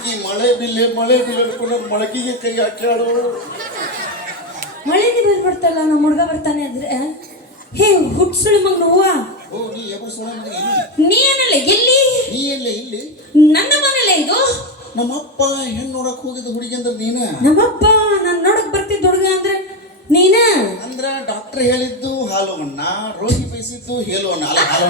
ಈಕಿ ಮಳೆ ಬಿಲ್ಲೆ ಮಳೆ ಬಿಲ್ಲೆ ಅನ್ಕೊಂಡು ಮೊಳಕಿಗೆ ಕೈ ಮಳೆ ಮಳೆಗೆ ಬರ್ಬಿಡ್ತಲ್ಲ ನಮ್ಮ ಹುಡುಗ ಬರ್ತಾನೆ ಅಂದ್ರೆ ಹೇ ಹುಟ್ಸುಳು ಮಗ ನೋವ ಓ ನೀ ನೀ ಏನಲ್ಲ ಎಲ್ಲಿ? ನೀ ಎಲ್ಲ ಇಲ್ಲಿ? ನನ್ನ ಮನೇಲೆ ಇದು? ನಮ್ಮಪ್ಪ ಹೆಣ್ಣು ನೋಡಕ್ ಹೋಗಿದ್ದ ಹುಡುಗಿ ಅಂದ್ರೆ ನೀನ? ನಮ್ಮಪ್ಪ ನನ್ ನೋಡಕ್ ಬರ್ತಿದ್ದ ಹುಡುಗ ಅಂದ್ರೆ ನೀನ? ಅಂದ್ರೆ ಡಾಕ್ಟರ್ ಹೇಳಿದ್ದು ಹಾಲು ಅಣ್ಣ ರೋಗಿ ಬಯಸಿದ್ದು ಅಣ್ಣ ಅಲ್ಲ ಹಾಲು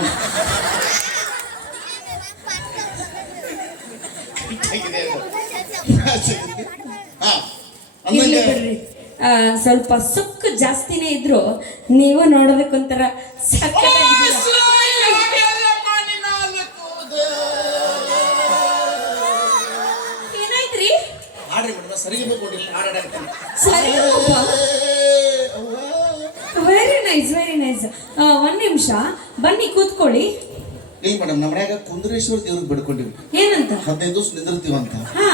ಹಾ ಆ, ಸ್ವಲ್ಪ ಸುಕ್ಕು ಜಾಸ್ತಿನೇ ಇದ್ರು ನೀವು ನೋಡೋದಕ್ಕೊಂಥರ ಒಂಥರ ಏನಾಯ್ತ್ರಿ? ಸರಿಗೆ ಕೊಟ್ಟಿಲ್ಲ ಸರಿ ವೆರಿ ನೈಸ್ ವೆರಿ ನೈಸ್ ಒಂದ್ ನಿಮಿಷ ಬನ್ನಿ ಕೂತ್ಕೊಳ್ಳಿ. ಇಲ್ಲ ಮೇಡಮ್ ನಮ್ಮ ಮನ್ಯಾಗ ಕುಂದ್ರೇಶ್ವರ ದೇವ್ರಿಗೆ ಬಿಡ್ಕೊಂಡಿವಿ. ಏನಂತ? ಹದಿನೈದು ದಿವಸ ನಿಂದಿರ್ತೀವಂತ ಹಾ.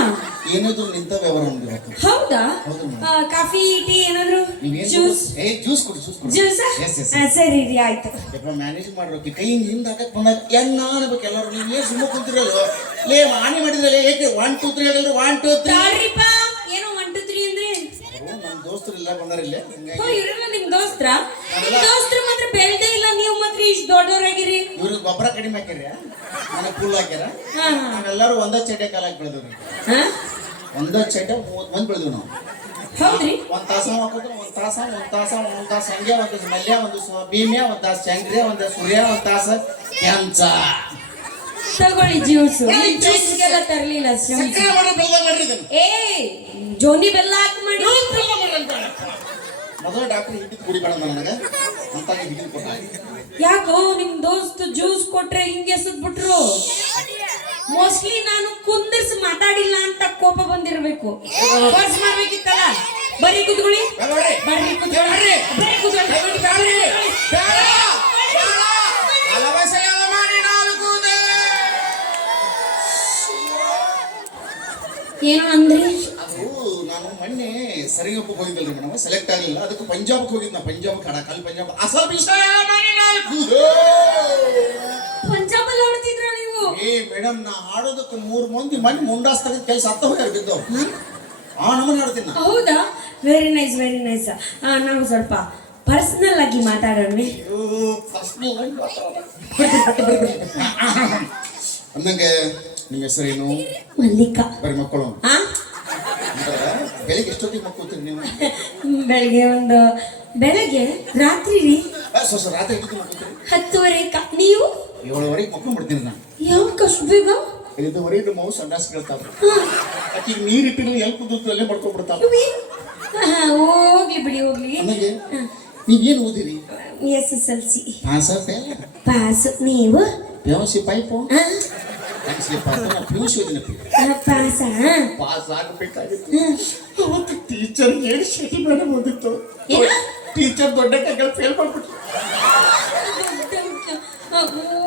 ಏನಾದ್ರು ನಿಂತ ವ್ಯವಹಾರ ಮಾಡ್ಬೇಕು. ಹೌದಾ? ಹೌದು madam. ಆ, ಕಾಫಿ ಟೀ ಏನಾದ್ರು? ನೀವೇನ್ ಜ್ಯೂಸ್ ಏ ಜ್ಯೂಸ್ ಕೊಡಿ ಜ್ಯೂಸ್ ಕೊಡಿ ಜ್ಯೂಸ್ ಎಸ್ ಎಸ್ ಸರಿ ರೀ ಆಯ್ತು. ಯಪ್ಪ ಮ್ಯಾನೇಜ್ ಮಾಡ್ಬೇಕು. ಕೈ ಹಿಂಗ್ ಹಿಂದ್ ಹಾಕಕ್ ಬಂದಾಗ ಎಣ್ಣ ಅನ್ಬೇಕು ಎಲ್ಲರೂ? ನೀವು ಏನ್ ಸುಮ್ಮ ಕುಂತಿರಲ್ಲ ಲೇ ಹಾನಿ ಮಾಡಿದ್ರಲ್ಲ ಏಕೆ? ಒನ್ ಟೂ ತ್ರೀ ಹೇಳಿದ್ರು ಒನ್ ಟೂ ತ್ರೀ ತಾಳ್ರಿಪ್ಪ ಏನೋ ಒನ್ ಟು ತ್ರೀ ಅಂದ್ರೆ? ನಮ್ಮ ದೋಸ್ತರು ಇಲ್ಲ ಬಂದಾರ ಇಲ್ಲೇ. ಹಿಂಗಾಗಿ ಇವರೆಲ್ಲ ನಿಮ್ ದೋಸ್ತ್ರ? ನಿಮ್ ದೋಸ್ತ್ರ ಇಷ್ಟು ದೊಡ್ಡವರಾಗಿರಿ? ಇವ್ರಿಗೆ ಗೊಬ್ಬರ ಕಡಿಮೆ ಹಾಕಿರಿ ನನಗೆ ಫುಲ್ ಹಾಕ್ಯಾರ. ಹಾ ಹಾ. ನಾವೆಲ್ಲರೂ ಒಂದೇ ಚಟೆ ಕಾಲಕ್ಕೆ ಬೆಳೆದವ್ರಿ. ಹಾ? ಒಂದೇ ಚಟೆ ಮೂವತ್ತು ಮಂದಿ ಬೆಳೆದ್ವಿ ನಾವು. ಹೌದ್ರಿ. ಒಂದ್ ತಾಸ ಹಾಕೋದು ಒಂದ್ ತಾಸ ಒಂದ್ ತಾಸ ಒಂದ್ ತಾಸ. ಹಂಗೆ ಒಂದು ಮಲ್ಯ ಒಂದು ಭೀಮ್ಯ ಒಂದ್ ತಾಸ ಚಂಗ್ರೆ ಒಂದ್ ಸೂರ್ಯ ಒಂದ್ ತಾಸ ಕೆಂಚ. ತಗೊಳ್ಳಿ ಜ್ಯೂಸ್. juice. ಜ್ಯೂಸ್ಗೆಲ್ಲ ತರ್ಲಿಲ್ಲ ಶ್ರಮಿಸಿ. ಸಕ್ಕರೆ ಮಾಡಿ ಬೆಲ್ಲ ಮಾಡ್ರಿ ಇದನ್ನ. ಏ ಜೋನಿ ಬೆಲ್ಲ ಹಾಕಿ ಮಾಡಿ. ಮೊದಲ ಡಾಕ್ಟರ್ ಹಿಡಿದು ಕುಡಿಬೇಡ ನನಗೆ. ಅಂತ ಹಿಡಿದು ಕೊಟ್ಟ. ಯಾಕೋ ನಿಮ್ ದೋಸ್ತ್ ಜ್ಯೂಸ್ ಕೊಟ್ರೆ ಹಿಂಗೆ ಎಸದ್ ಬಿಟ್ರು ಮೋಸ್ಟ್ಲಿ ನಾನು ಕುಂದಿರ್ಸಿ ಮಾತಾಡಿಲ್ಲ ಅಂತ ಕೋಪ ಬಂದಿರ್ಬೇಕು. ಫೋರ್ಸ್ ಮಾಡ್ಬೇಕಿತ್ತಲ್ಲ? ಬರೀ ಕುತ್ಕೊಳ್ಳಿ. ಬರ್ರಿ ಕುತ್ಕೊಳ್ಳಿ. ಬರೀ ಕುತ್ಕೊಳ್ಳಿ. ಏನೋ ಅಂದ್ರಿ? ಅದು ನಾನು ಮೊನ್ನೆ ಸರಿಗಪ್ಪ ಹೋಗಿದ್ದಲ್ರಿ ಮೇಡಮ್. ಸೆಲೆಕ್ಟ್ ಆಗಲಿಲ್ಲ. ಅದಕ್ಕೆ ಪಂಜಾಬ್ಗೆ ಹೋಗಿದ್ನ. ಪಂಜಾಬ್ ಕಡಕಲ್ ಪಂಜಾಬ್. ಅಸಲ್ ವಿಷಯ. ಪಂಜಾಬಲ್ಲಿ ಹೊಡ್ತಿದ್ರ ನೀವು? ಏ ಮೇಡಮ್ ನಾ ಹಾಡೋದಕ್ಕೆ ಮೂರು ಮಂದಿ ಮಣ್ಣು ಮುಂಡಾಸ್ ತೆಗೆದ ಕೆಲಸ ಅತ್ತ ಹೋಗ್ಯಾರ ಬಿದ್ದವ್ ಆ ನಮ್ಮನ್ನ ಹಾಡ್ತೀನಿ ನಾ. ಹೌದಾ? ವೆರಿ ನೈಸ್ ವೆರಿ ನೈಸ್ ನಾವು ಸ್ವಲ್ಪ ಪರ್ಸನಲ್ ಆಗಿ ಮಾತಾಡೋಣ. ಅಂದಂಗೆ ನಿಮ್ಮ ಹೆಸರೇನು? ಮಲ್ಲಿಕಾ. ಬರೀ ಮಕ್ಕಳು. ಆ? ಬೆಳಿಗ್ಗೆ ಎಷ್ಟೊತ್ತಿಗೆ ಮಕ್ಕಳ್ತೀರಿ ನೀವು? ಬೆಳಿಗ್ಗೆ ಒಂದು ಬೆಳಗ್ಗೆ ರಾತ್ರಿ ರೀ. ರಾತ್ರಿ ಹತ್ತುವರೆ ಕ ನೀವು? ಏಳುವರೆಗೆ ಮಕ್ಕೊಂಡ್ಬಿಡ್ತೀನಿ ನಾನು. ಯಾವ ಅಷ್ಟು ಬೇಗ? ಐದುವರೆ ನಮ್ಮ ಸಂಡಾಸ್ ಕೇಳ್ತಾವ ಹಾ, ನೀರಿಟ್ಟು ನೀರು ಇಟ್ಟಿಲ್ಲ ಎಲ್ಲಿ ಕುದ್ದು ಅಲ್ಲೇ ಮಾಡ್ಕೊಂಡ್ಬಿಡ್ತಾವೆ ಹೋಗ್ಲಿ ಬಿಡಿ ಹೋಗ್ಲಿ. ನನಗೆ ನೀವೇನು ಓದಿರಿ? S S L C. Pass fail pass. ನೀವು? ಪೈಪು ಆ, ಥ್ಯಾಂಕ್ಸ್ ಪಾಪ ಪಾಸ್ ಆಗಬೇಕಾಗಿತ್ತು. ಅವತ್ತು ಟೀಚರ್ ಏನು ಶೆಟ್ಟಿ ಮೇಡಮ್ ಓದಿತ್ತು. ಟೀಚರ್ ದೊಡ್ಡ ಕೈಗಳು ಫೇಲ್ ಮಾಡ್ಬಿಟ್ಟು ಆ,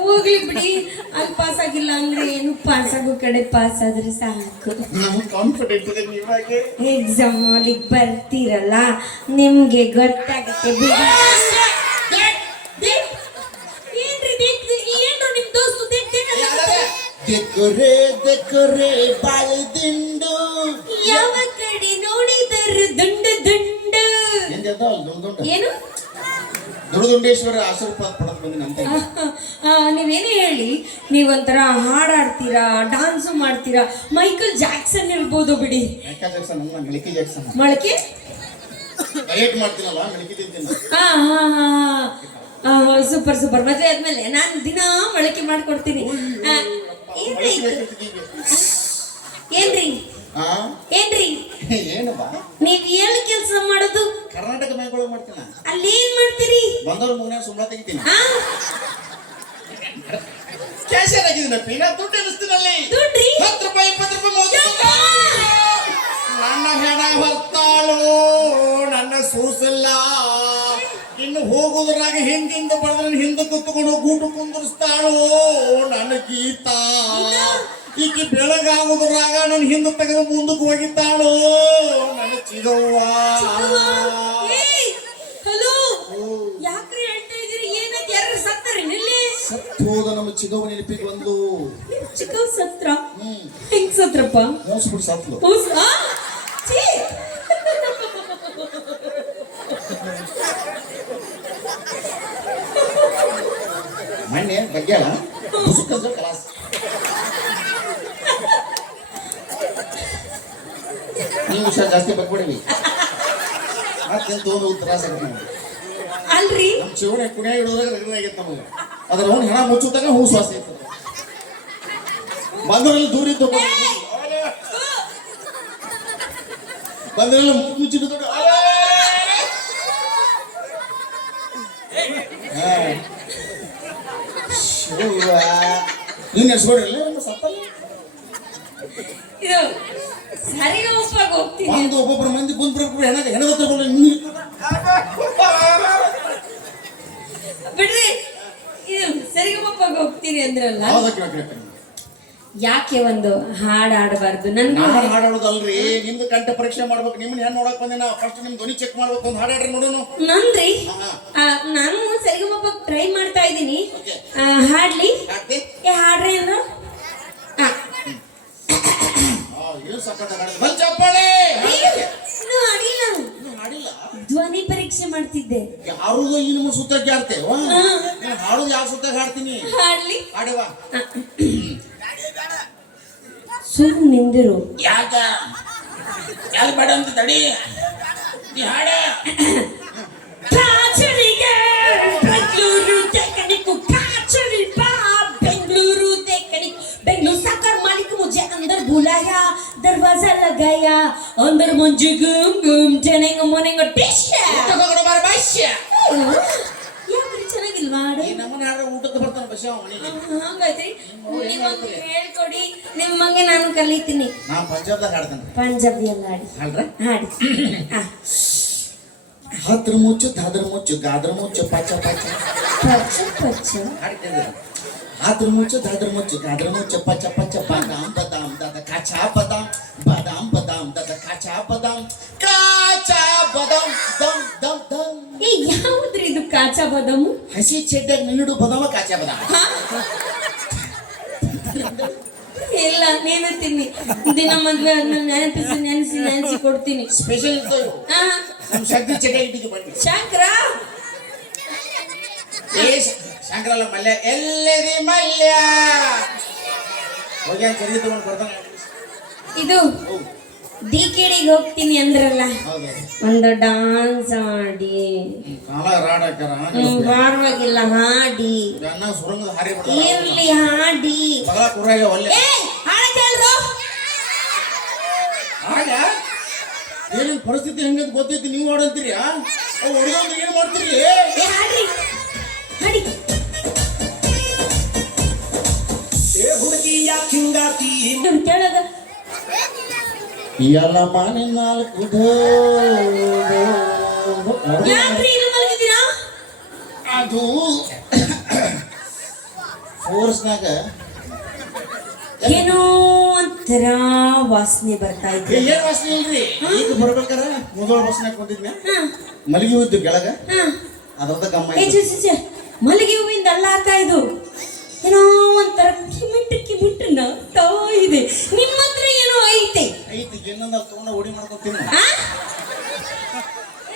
ಹೋಗ್ಲಿ ಬಿಡಿ. ಅಲ್ಲಿ ಪಾಸ್ ಆಗಿಲ್ಲ ಅಂದ್ರೆ ಏನು ಪಾಸ್ ಆಗೋ ಕಡೆ ಪಾಸ್ ಆದ್ರೆ ಸಾಕು. ನಮ್ಗೆ ಕಾನ್ಫಿಡೆಂಟ್ ಇದೆ ನೀವಾಗೆ ಎಕ್ಸಾಮ್ ಅಲ್ಲಿ ಬರ್ತೀರಲ್ಲ ನಿಮ್ಗೆ ಗೊತ್ತಾಗುತ್ತೆ ಬಿಡಿ? ದೆಕೊರೆ ದೆಕೊರೆ ಬಾಳೆದಿಂಡು ಯಾವ ಕಡೆ ನೋಡಿದರು ದುಂಡ ದುಂಡ. ಏನ್? ಜೊತೆ ಅಲ್ಲಿ ದೊಡ್ಡ ದೊಡ್ಡ ಏನು ದುರ್ದುಂಡೇಶ್ವರ ಆಶೀರ್ವಾದ ಪಡೆದು ಬಂದು ನಮ್ಮ ತಂಗಿ ನೀವೇನೇ ಹೇಳಿ ನೀವೊಂಥರ ಹಾಡಾಡ್ತೀರಾ ಡಾನ್ಸು ಮಾಡ್ತೀರಾ ಮೈಕಲ್ ಜಾಕ್ಸನ್ ಇರ್ಬೋದು ಬಿಡಿ. ಮೈಕಲ್ ಜಾಕ್ಸನ್ ಅಲ್ಲ ಮಿಲ್ಕಿ ಜಾಕ್ಸನ್ ಮೊಳಕೆ? ಡಯಟ್ ಮಾಡ್ತೀನಲ್ಲ ಮಿಲ್ಕಿ ತಿಂತೀನಿ ಹಾ ಹಾ ಹಾ ಸೂಪರ್ ಸೂಪರ್ ಮದುವೆ ಆದ್ಮೇಲೆ ನಾನು ದಿನ ಮೊಳಕೆ ಮಾಡ್ಕೊಡ್ತೀನಿ. ಆ, ಏನ್ರಿ? ಏನ್ರಿ? ಏನ್ರಿ? ನೀವ್ ಮಾಡೋದು ಕರ್ನಾಟಕ ಬ್ಯಾಂಕ್ ಮಾಡ್ತೀನ? ಅಲ್ಲಿ ಏನ್ ಮಾಡ್ತೀರಿ? ಬಂದವ್ರ ಮುಂದೆ ಸುಮ್ಮನೆ ತೆಗಿತೀನಿ. ಕ್ಯಾಶ್ ಕ್ಯಾಶಿಯರ್ ಆಗಿದ್ದೀನಪ್ಪಿ ನಾ ದುಡ್ಡು ಎನಿಸ್ತೀನಲ್ಲಿ ಹತ್ತು ರೂಪಾಯಿ ಇಪ್ಪತ್ತು ರೂಪಾಯಿ ಮೂವತ್ತು ರೂಪಾಯಿ. ನನ್ನ ಹೆಣ ಹೊತ್ತಾಳು ನನ್ನ ಸೂಸಲ್ಲ. ಇನ್ನು ಹೋಗೋದ್ರಾಗ ಹಿಂದಿಂದ ಬಡದ್ರ ಹಿಂದೆ ಕುತ್ಕೊಂಡು ಗೂಟು ಕುಂದಿರಿಸ್ತಾಳು ನನ್ನ ಗೀತ. ಈಕಿ ಬೆಳಗಾಗುದ್ರಾಗ ನನ್ನ ಹಿಂದೆ ತೆಗೆದು ಮುಂದಕ್ಕೆ ಹೋಗಿದ್ದಾಳು? ನನ್ನ ಚಿದವ್ವ ಹಲೋ ಯಾಕ್ರಿ ಹೇಳ್ತಾ ಇದೀರಿ ಏನಾಯ್ತು ಯಾರು ಸತ್ತರಿ? ನಿಲ್ಲಿ. ಸತ್ತು ಹೋದ ನಮ್ಮ ನೆನಪಿಗೆ ಒಂದು ಚಿಕ್ಕವ್ ಸತ್ರ? ಹೆಂಗ್ ಸತ್ರಪ್ಪ? ಮೋಸ್ಬಿಟ್ಟು ಸತ್ಲು? ಛೀ! ಮೊನ್ನೆ ಬಗ್ಗೆಲ್ಲ? ಕ್ಲಾಸ್ ಹುಷಾರ್ ಜಾಸ್ತಿ ಬಗ್ಬಿಡಿವಿ ಮತ್ತೆಂತ ಒಂದು ತ್ರಾಸ. ಅಲ್ರಿ? ನಮ್ಮ ಶಿವನ ಕುಣಿಯ ಇಡೋದಾಗ ರಗಡ ಆಗೈತೆ ನಮಗೆ. ಅದ್ರ ಅವ್ನು ಹೆಣ ಮುಚ್ಚುತ್ತಾಗ ಹೂ ಶ್ವಾಸ ಇರ್ತದೆ. ಬಂದ್ರಲ್ಲಿ ದೂರ ಇದ್ದು ಬಂದ್ರಲ್ಲಿ ಮುಚ್ಚಿಟ್ಟು ಶಿವ. ನೀನು ನೆಡ್ಸ್ಕೊಡ್ರಲ್ಲ ನಮ್ಮ ಸತ್ತಲ್ಲ? ಇದು ಸರಿಗಮಪ್ಪಾಗ ಹೋಗ್ತೀನಿ. ಒಂದು ಒಬ್ಬೊಬ್ಬರ ಮಂದಿ ಬಂದ್ ಬರೋಬ್ರು ಹೆಣ ಬಂದ್ರೆ ನೀನು ಬಿಡ್ರಿ. ಇದು ಸರಿಗಮಪ್ಪಾಗ ಹೋಗ್ತೀನಿ ಅಂದ್ರಲ್ಲ? ಯಾಕೆ ಒಂದು ಹಾಡು ಆಡಬಾರ್ದು ನನ್ನ ಹಾಡು ಹಾಡೋದಲ್ರಿ ನಿಮ್ದು ಕಂಠ ಪರೀಕ್ಷೆ ಮಾಡ್ಬೇಕು. ನಿಮ್ಮನ್ನ ಹೆಣ್ಣು ನೋಡಕ್ ಬಂದೆ ನಾವು ಫಸ್ಟ್ ನಿಮ್ ಧ್ವನಿ ಚೆಕ್ ಮಾಡ್ಬೇಕು. ಒಂದು ಹಾಡಾಡ್ರಿ ನೋಡೋನು ನಂದ್ರಿ? ಹಾ. ಆ, ನಾನು ಸರಿಗಮಪ್ಪ ಟ್ರೈ ಮಾಡ್ತಾ ಇದ್ದೀನಿ. ಹಾಡ್ಲಿ. ಹಾಡ್ರಿ ಅಂದ್ರು ಆ, ಆ, ಏನು ಸಕ್ಕತ್ತ ಧ್ವನಿ ಪರೀಕ್ಷೆ ಮಾಡ್ತಿದ್ದೆ. ಯಾರು ಈ ನಿಮ್ಮ ಸುತ್ತಾಗಿ ಆಡ್ತೇವ ಹಾಡುದು ಯಾವ ಸುತ್ತಾಗ ಹಾಡ್ತೀನಿ? ಹಾಡ್ಲಿ. ಹಾಡವಾ ಸುಮ್ ನಿಂದಿರು. ಯಾಕ? ಯಾಕೆ ಬೇಡ ಅಂತ ತಡಿ. ನೀ ಹಾಡ. ಬೆಂಗಳೂರು ತೆಕ್ಕಣಿಕು ಕಾಚರಿ ಬಾ ಬೆಂಗಳೂರು ತೆಕ್ಕಣಿಕು. ಬೆಂಗಳೂರು ಸಾಕಾರ ಮಾಲಿಕ ಮುಜೆ ಅಂದ್ರೆ ಭುಲಾಯಾ दरवाजा लगाया अंदर मुझे गुम गुम जनेंग मोनेंग ಟಿಶ್ ಯಾಕ್ರಿ ಚೆನ್ನಾಗಿಲ್ವಾ ಹಾಡು? ಈ ನಮ್ಮನೆ ಹಾಡ ಊಟಕ್ಕೆ ಬರ್ತಾನೆ ಬಸ್ಸ ಮನೆಗೆ ಹಂಗೈತ್ರಿ ನಿಮಗೆ ಹೇಳ್ಕೊಡಿ ನಿಮ್ಮಂಗೆ ನಾನು ಕಲಿತೀನಿ ನಾ ಪಂಜಾಬ್ದಾಗ ಹಾಡ್ತಾನೆ ಪಂಜಾಬಿ ಎಲ್ಲ ಹಾಡಿ ಹಾಡ್ರ ಹಾಡಿ ಆ, ಹತ್ರ ಮುಚ್ಚು ದಾದ್ರ ಮುಚ್ಚು ಗಾದ್ರ ಮುಚ್ಚು ಪಚ್ಚ ಪಚ್ಚ ಪಚ್ಚ ಪಚ್ಚ ಹಾಡ್ತಿದ್ರು ಆದ್ರ ಮುಚ್ಚು ದಾದ್ರ ಮುಚ್ಚು ಗಾದ್ರ ಮುಚ್ಚು ಪಚ್ಚ ಪಚ್ಚ ಬಾದಾಮ್ ಬದಾಮ್ ದಾದ ಕಾಚಾ ಬದಾಮ್ ಬಾದಾಮ್ ಬದಾಮ್ ದಾದ ಕಾಚಾ ಬದಾಮ್ ಕಾಚಾ ಬದಾಮ್ ದಮ್ ದಮ್ ದಮ್ ಏ ಯಾವ್ದ್ರಿ ಇದು ಕಾಚಾ ಬಾದಾಮು ಹಸಿ ಚೆಡ್ಡಾಗ ನಿನ್ನಿಡು ಬದಾಮ ಕಾಚಾ ಬದಾಮ್ ಇಲ್ಲ ನೀವೇ ತಿನ್ನಿ. ದಿನ ಮದ್ವೆ ಆದ್ಮೇಲೆ ನೆನಪಿಸಿ ನೆನೆಸಿ ನೆನೆಸಿ ಕೊಡ್ತೀನಿ. ಸ್ಪೆಷಲ್ ಇರ್ತವೆ ಇವು. ಆ, ನಮ್ ಶಕ್ತಿ ಚೆಡ್ಡಾಗ ಇಟ್ಟಿಗೆ ಬನ್ನಿ. ಶಂಕರ? ಏ ಶಂಕರಲ್ಲ ಮಲ್ಯ. ಎಲ್ಲದಿ ಮಲ್ಯ? ಹೋಗಿ ಚೆನ್ನಾಗಿ ತಗೊಂಡು ಬರ್ತಾನೆ. ಇದು ಡಿ ಕೆ ಡಿಗೆ ಹೋಗ್ತೀನಿ ಅಂದ್ರಲ್ಲ ಹೌದು. ಒಂದು ಡಾನ್ಸ್ ಆಡಿ. ಹಾಕ್ಯಾರ ಪರವಾಗಿಲ್ಲ ಹಾಡಿ. ಇರ್ಲಿ ಹಾಡಿ. ಏನೇನ್ ಪರಿಸ್ಥಿತಿ ಹೆಂಗಂತ ಗೊತ್ತೈತಿ ನೀವು ಹೊಡಂತೀರಿ ಹೊಡೆದ್ರೆ ಏನು ಮಾಡ್ತೀರಿ? ಏ ಯಾಕೆ ಹಿಂಗಾತಿ ಕೇಳೋದ. ಎಲ್ಲ ಮನೆ ನಾಲ್ಕು ಅದು ಫೋರ್ಸ್ನಾಗ ಏನೋ ಒಂಥರ ವಾಸನೆ ಬರ್ತಾ ಇದೆ ಏನ್ ವಾಸನೆ ಇಲ್ರಿ? ಈಗ ಬರ್ಬೇಕಾರ ಮೊದಲ ಬಸ್ನಾಗ ಬಂದಿದ್ನ ಮಲ್ಲಿಗೆ ಮಲಗಿ ಇದ್ದು ಕೆಳಗ. ಹಾ. ಅದ್ರದ ಗಮ್ಮ. ಮಲ್ಲಿಗೆ ಹೂವಿಂದ ಅಲ್ಲ ಆಗ್ತಾ ಇದು. ಏನೋ ಒಂಥರ ಕಿಮಿಟ್ ಕಿಮಿಟ್ ನಗ್ತಾ ಇದೆ. ನಿಮ್ಮ ಹತ್ರ ಏನೋ ಐತೆ. ಐತಿ ಗಿನ್ನದ ತಗೊಂಡ ಹೊಡಿ ಮಾಡ್ಕೊತೀನಿ ತಿನ್ನ.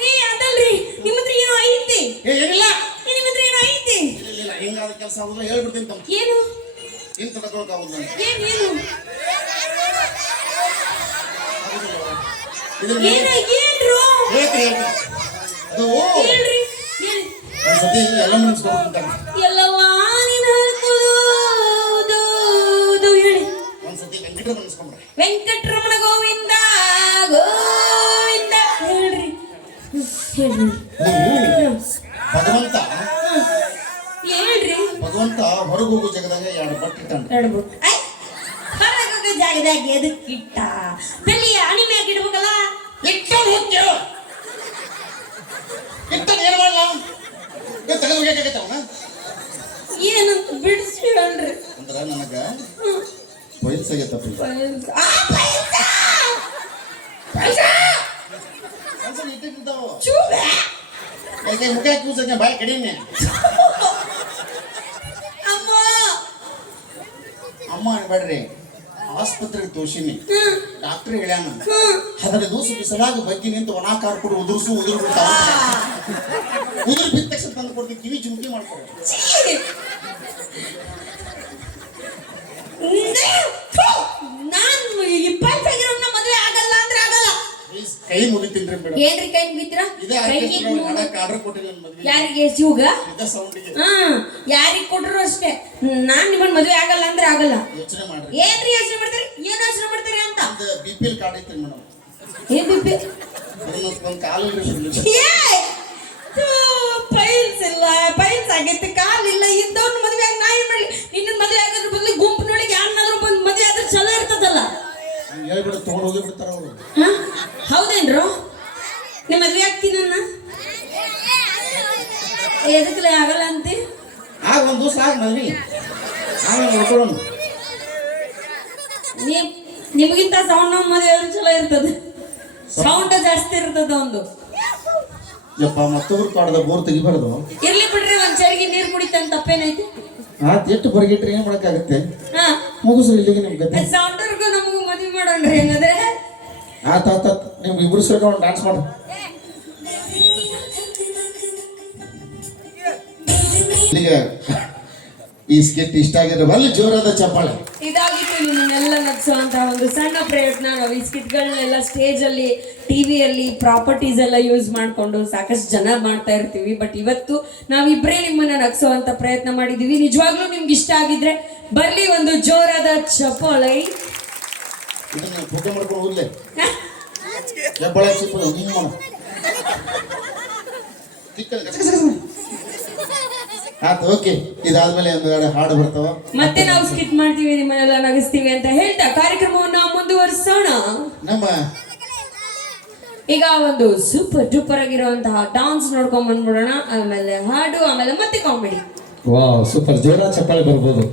ಏ ಅದಲ್ರಿ. ನಿಮ್ಮ ಹತ್ರ ಏನೋ ಐತೆ? ಏ ಏನಿಲ್ಲ. ಏ, ನಿಮ್ಮ ಹತ್ರ ಏನೋ ಐತೆ? ಇಲ್ಲ ಇಲ್ಲ ಹಿಂಗಾದ ಕೆಲಸ ಆಗುದಿಲ್ಲ ಹೇಳ್ಬಿಡ್ತೀನಿ ತಮ್ಮ. ಏನು? ಇನ್ ಏನ್ ಏನು? ಇದನ್ನ ಏನ ಏನ್ರು? ಹೇಳ್ತೀನಿ ಹೇಳ್ತೀನಿ ಅದು ಹೇಳ್ರಿ ಒಂದ್ಸತಿ ಎಲ್ಲ ಮುಗಿಸ್ಕೊಡ್ತೀನಿ ಎಲ್ಲವಾ ನೀನ್ ಹೇಳಿ. ಒಂದ್ಸತಿ ವೆಂಕಟ ಹೊರಗೆ ಹೋಗೋ ಜಾಗದಾಗ ಎರಡು ಬಟ್ಟಿಟ್ಟಾನ ಹೇಳ್ಬಿಟ್ಟು ಐ ಹೊರಗೋಗ ಜಾಗದಾಗ ಎದಕ್ಕಿಟ್ಟ ತಲೆಯ ಅಣಿಮೆ ಇಡ್ಬೇಕಲ್ಲ? ಇಟ್ಟನ್ ಹೋಗ್ತೇವ ಏನು ಏನ್ ಮಾಡ್ಲ? ತೆಗೆದು ಹೋಗ್ಯಾಕಾಗತ್ತ ಅವನ? ಏನಂತ ಬಿಡಿಸಿ ಹೇಳ್ರಿ ಅಂದ್ರೆ ನನಗ ವಯಸ್ಸಾಗೈತಪ್ಪ ಆ, ಪೈಸ! ಪೈಸ! ಕೆಲಸ ಇಟ್ಟಿರ್ತಾವ ಚೂಬೆ! ಯಾಕೆ ಮುಖ ಕೂಸಕ್ಕೆ ಬಾಯ್ ಕಡಿಮೆ. ಅನ್ಬೇಡ್ರಿ ಆಸ್ಪತ್ರೆಗೆ ತೋರ್ಸಿನಿ. ಹ್ಮ್ ಡಾಕ್ಟರ್ ಹೇಳ್ಯಾನ ಹದಿನೈದು ದಿವಸ ಬಿಸಲಾಗ ಬಗ್ಗೆ ನಿಂತು ಒಣ ಕಾರ್ ಕೊಡು, ಉದುರ್ಸು ಉದುರು ಬಿಡ್ತಾವ ಉದುರು ಬಿದ್ದ ತಕ್ಷಣ ತಂದು ಕೊಡ್ತೀನಿ, ಕಿವಿ ಜುಮ್ಕಿ ಮಾಡ್ಕೊಡು ಛೀ! ನೇ- ಥು! ನಾನ್ ಇಪ್ಪತ್ತೈದರನ್ನ ಮದುವೆ ಆಗಲ್ಲ ಅಂದ್ರೆ ಆಗಲ್ಲ ಪ್ಲೀಸ್ ಕೈ ಮುಗಿತೀನಿ ಮೇಡಮ್. ಏನ್ರಿ ಕೈ ಮುಗಿತೀರಾ? ಇದೇ ಕೈ ಆರ್ಕೆಸ್ಟ್ರಾ ಮುಗ್ದು- ಮಾಡಕ್ಕೆ ಆರ್ಡರ್ ಕೊಟ್ಟಿಲ್ಲ ನನ್ನ ಮದ್ವೆ ಯಾರಿಗೆ ಜೀವಗ ಇದೇ ಸೌಂಡಿಗೆ ಹಾ ಯಾರಿಗ್ ಕೊಟ್ರು ಅಷ್ಟೇ. ನಾನ್ ನಿಮ್ಮ ಮದ್ವೆ ಆಗಲ್ಲ ಅಂದ್ರೆ ಆಗಲ್ಲ. ಯೋಚನೆ ಮಾಡ್ರಿ. ಏನ್ರಿ ಯೋಚನೆ ಮಾಡ್ತೀರಿ? ಏನ್ ಯೋಚನೆ ಮಾಡ್ತೀರಿ ಅಂತ? ಒಂದು ಬಿ ಪಿ ಎಲ್ ಕಾರ್ಡ್ ಐತ್ರಿ ಮೇಡಮ್. ಏನ್ ಬಿಪಿಎಲ್ ಒಂದು ಕಾಲು ಪೈಲ್ಸ್ ಇಲ್ಲ ಪೈಲ್ಸ್ ಆಗೈತೆ ಕಾಲಿಲ್ಲ ಮದ್ವೆ ಆಗಿ ನಾ ಏನ್ ಮಾಡ್ಲಿ ನಿನ್ನ ಮದ್ವೆ ಆಗೋದ್ರ ಬದಲು ಗುಂಪಿನೊಳಗೆ ಯಾರನ್ನಾದ್ರೂ ಬಂದು ಮದ್ವೆ ಆದ್ರೆ ಚಲೋ ಇರ್ತದಲ್ಲ ಹೇಳ್ಬಿಡು ತೊಗೊಂಡು ಹೋಗಿ ಬಿಡ್ತಾರ ಅವರು ಹಾ? ಹೌದೇನ್ರು ನಿಮ್ಮ ಮದ್ವೆ ಆಗ್ತೀನಿ ನನ್ನ ಎದಕ್ಕಲೆ ಆಗಲ್ಲ ಅಂತಿ ಆಗ ಒಂದು ದಿವಸ ಆಗ ಮದ್ವಿ ಆಮೇಲೆ ನೋಡ್ಕೊಳ್ಳೋಣ ನೀ ನಿಮಗಿಂತ ಸೌಂಡ್ ನಮ್ಮ ಮದುವೆ ಆದ್ರೆ ಚಲೋ ಇರ್ತದೆ ಸೌಂಡ್ ಜಾಸ್ತಿ ಇರ್ತದ ಒಂದು. ಯಪ್ಪ ಮತ್ತೊಬ್ರು ಪಾಡದ ಬೋರ್ ತೆಗಿಬಾರ್ದು? ಇರ್ಲಿ ಬಿಡ್ರಿ ಒಂದ್ ಚರಿಗೆ ನೀರ್ ಕುಡಿತಂತ ತಪ್ಪೇನೈತಿ? ಆ ಎಷ್ಟು ಹೊರಗಿಟ್ರೆ ಏನ್ ಮಾಡಕ್ಕಾಗತ್ತೆ? ಹಾ. ಮುಗಿಸ್ರಿ ಇಲ್ಲಿಗೆ ನಿಮ್ ಗತಿ ಸೌಂಡರ್ಗೂ ನಮಗೂ ಮದ್ವೆ ಮಾಡೋಣ್ರಿ ಹೆಂಗಂದ್ರೆ. ಆತ ಆತ ನಿಮ್ಗೆ ಇಬ್ರು ಸೇರ್ಕೊಂಡು ಒಂದು ಡಾನ್ಸ್ ಮಾಡ್ರಿ. ಇಲ್ಲಿಗೆ ಈ ಸ್ಕಿಟ್ ಇಷ್ಟ ಆಗಿದ್ರೆ ಬಲ್ಲ ಜೋರಾದ ಚಪ್ಪಾಳೆ. ಇದಾಗಿತ್ತು ನಿಮ್ಮನ್ನೆಲ್ಲ ನಗ್ಸುವಂತ ಒಂದು ಸಣ್ಣ ಪ್ರಯತ್ನ. ನಾವು ಈ ಸ್ಕಿಟ್ಗಳನ್ನೆಲ್ಲ ಸ್ಟೇಜ್ ಅಲ್ಲಿ ಟಿವಿಯಲ್ಲಿ ಪ್ರಾಪರ್ಟೀಸ್ ಎಲ್ಲ ಯೂಸ್ ಮಾಡಿಕೊಂಡು ಸಾಕಷ್ಟು ಜನ ಮಾಡ್ತಾ ಇರ್ತೀವಿ. ಬಟ್ ಇವತ್ತು ನಾವಿಬ್ಬರೇ ನಿಮ್ಮನ್ನ ನಗಿಸುವಂತ ಪ್ರಯತ್ನ ಮಾಡಿದೀವಿ. ನಿಜವಾಗ್ಲೂ ನಿಮ್ಗೆ ಇಷ್ಟ ಆಗಿದ್ರೆ ಬರ್ಲಿ ಒಂದು ಜೋರಾದ ಚಪ್ಪಾಳೆ. ಫೋಟೋ ಮಾಡ್ಕೊಂಡು ಹೋಗ್ಲೆ. ಹಿಂಗ್ ಆತು ಓಕೆ ಇದಾದ್ಮೇಲೆ ಒಂದು ಎರಡು ಹಾಡು ಬರ್ತಾವ. ಮತ್ತೆ ನಾವು ಸ್ಕಿಟ್ ಮಾಡ್ತೀವಿ ನಿಮ್ಮನ್ನೆಲ್ಲ ನಗಿಸ್ತೀವಿ ಅಂತ ಹೇಳ್ತಾ ಕಾರ್ಯಕ್ರಮವನ್ನ ಮುಂದುವರಿಸೋಣ. ನಮ್ಮ ಈಗ ಒಂದು ಸೂಪರ್ ಡೂಪರ್ ಆಗಿರುವಂತಹ ಡಾನ್ಸ್ ನೋಡ್ಕೊಂಡ್ ಬಂದ್ಬಿಡೋಣ. ಆಮೇಲೆ ಹಾಡು ಆಮೇಲೆ ಮತ್ತೆ ಕಾಮಿಡಿ ವಾವ್ ಸೂಪರ್ ಜೋರ ಚಪ್ಪಾಳೆ ಬರ್ಬೋದು.